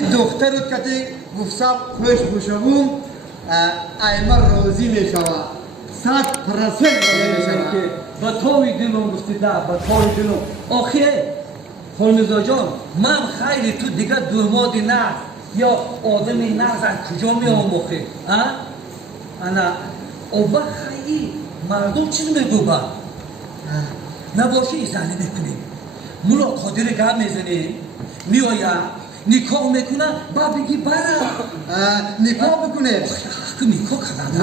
دختر که گفتم خوش بشوم ایما راضی می شود 100% راضی می شود با توی دلم گفتی ده با توی دلم آخه خانزا جان من خیلی تو دیگه درمادی نه یا آدمی نه کجا می آموخه انا اوبا خیلی مردم چیز میگو با نباشی زنی میکنی مولا قادر گم میزنی میاید نیکاه میکنه با بگی برا نیکاه بکنه نیکاه کنه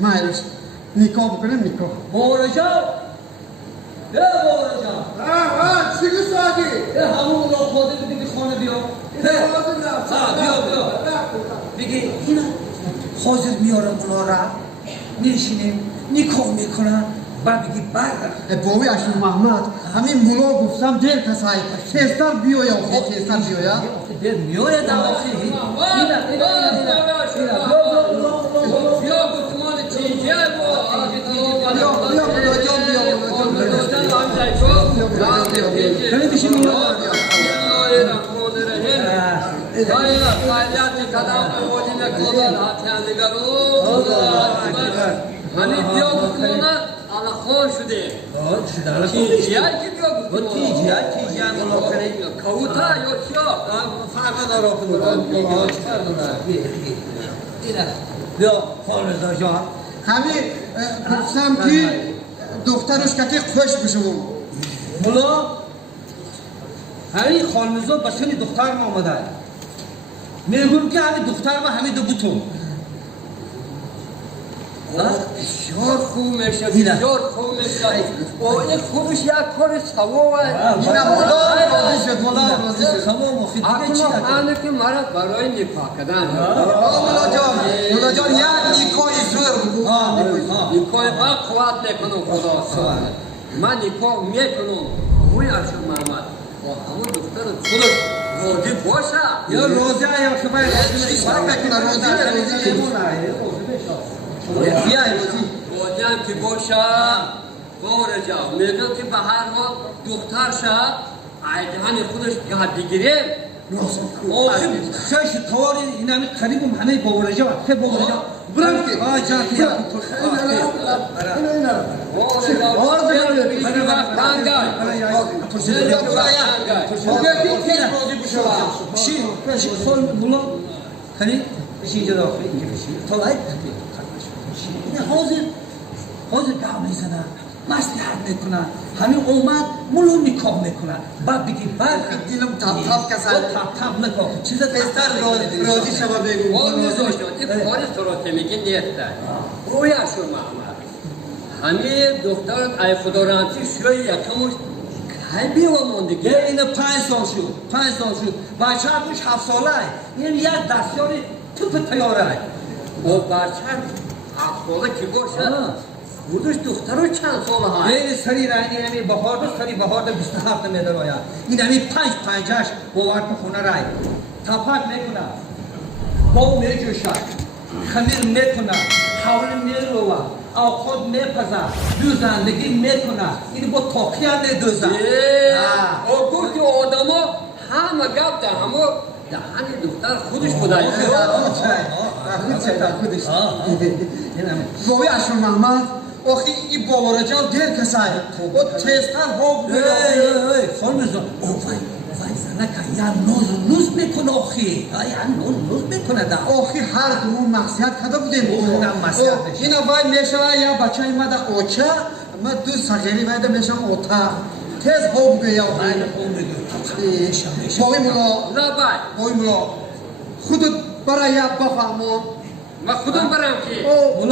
مایلش نیکاه بکنه نیکاه بورا جان بورا جان چیگه ساگی همون مولا قادر بگی خانه بیا بیا بگی اینا حاضر میارم اونا را میشینیم نیکاه میکنن با بگی برا بابی اشون محمد همین مولا گفتم دیر کسایی تیستر بیایا تیستر بیایا دیر میاید آخی اینا بیا گفتمان چیزیه کنی بشین مولا hani diyor buna Allah hoş de. Tiyciye ki diyor bu. Tiyciye mola kare. Kavuta yok yok. Farkı da okudu. Bia خانزا جان همین گفتم که دخترش که خوش بشوم مولا همین خانزا بسنی دختر ما آمده میگم که همین دختر ما همین دو بوتون بسیار خوب میشه بسیار خوب میشه و این خوبش یک کار سوا اینا مولا راضی شد مولا راضی شد اکنون خانه که مرا برای نکاح کردن مولا جان یک نیکای زور بگو نکاح با قوت نکنم خدا سوال من نکاح میکنم اوی اشو محمد و همون دختر خودش راضی باشه یا روزه یا خبر بودم که باشه باره جا میگم که به هر حال دخترشه ایدهان خودش گرد بگیریم خیش تواری این همه قریبم همه باورجا خیلی باورجا برم که آه جان که حاضر گام میزنن مصلحت میکنن همین اومد مولو نکاح میکنن بعد بگی برد دیلم تپ کسایی تپ نکن چیزا تیستر راضی شما بگو این کاری تو میگی نیسته روی اشو محمد همین دختر ای خدا رانتی شوی یکمش که بیوه موندگی این 5 سال شد بچه همش 7 ساله این یک دستیاری توپ تیاره و بچه 7 ساله که باشه بودش دختر چند ساله های این سری رنگی همی بهار ده سری بهار ده 27 میدر آیا این همی 5 باور که خونه رای تپک میکنه باو میجوشد خمیر میکنه حول میروه او خود میپزه دو زندگی میکنه این با تاقی هم میدوزه و گفت آدم ها همه گفت ده همه دهن دختر خودش بوده خودش بابی اشون محمد آخی این باورجا دیر کسایی و تیستر ها خانمزا وای زنه که یا نوز میکنه آخی یا نوز میکنه ده آخی هر دومون مقصیت کده بودیم این وای میشه یا بچه ایمده اوچه ما دو سغیری وایده میشه اوتا تیز ها بگویا بابی مولا خودت برای یا بفهمون ما خودم برم که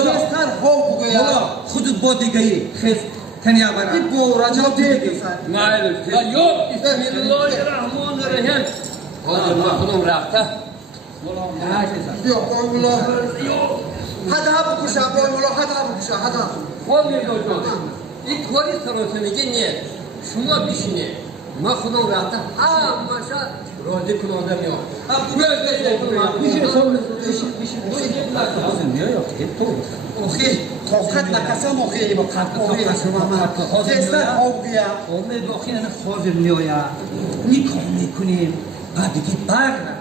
تیستر ها بگویا خودت با دیگه خیف کنیا برا این باورجا دیر کسایی مایل یا بسم الله الرحمن الرحیم حاضر ما خودم رفته بیا بای مولا هده بکشه بای مولا هده بکشه هده خود میگوید این کاری سراته میگه نه شما بشینه ما خودم رفته همشه راضی کننده اوخی طاقت نکسم اوخی با تیستر ها بگویا امید آخی حاضر میآید نیکاه میکنیم Hadi git bağırma.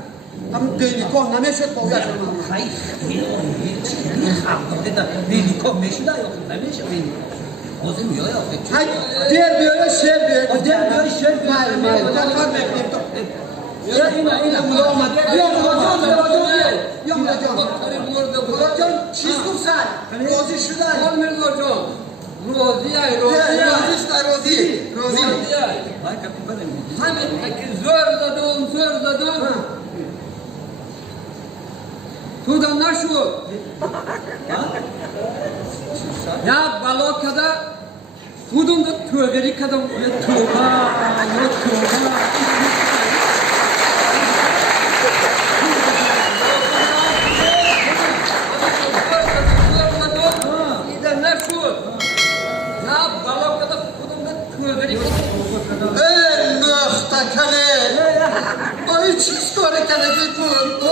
Am Belikon ne meşhur boğuya şunu. Hayır, Belikon meşhur yok. Ne meşhur Belikon? Ozum yok yok. Hay der böyle şey diyor. O der böyle şey diyor. Hayır, takar bekleyip. Ya ina Bulamadı. Yok, Hocam çizgim sen. Rozi şurada. olmuyor hocam. Rozi ay Rozi ay. Rozi. Vay kapı bana mı? Hani zor. Tudanlar şu. Ya balokada Tudunda tövbeli kadar tövbe. Gidenler şu. Ya balokada Tudunda tövbeli Ey mühtakale. Ay çiz kore kaleci kun.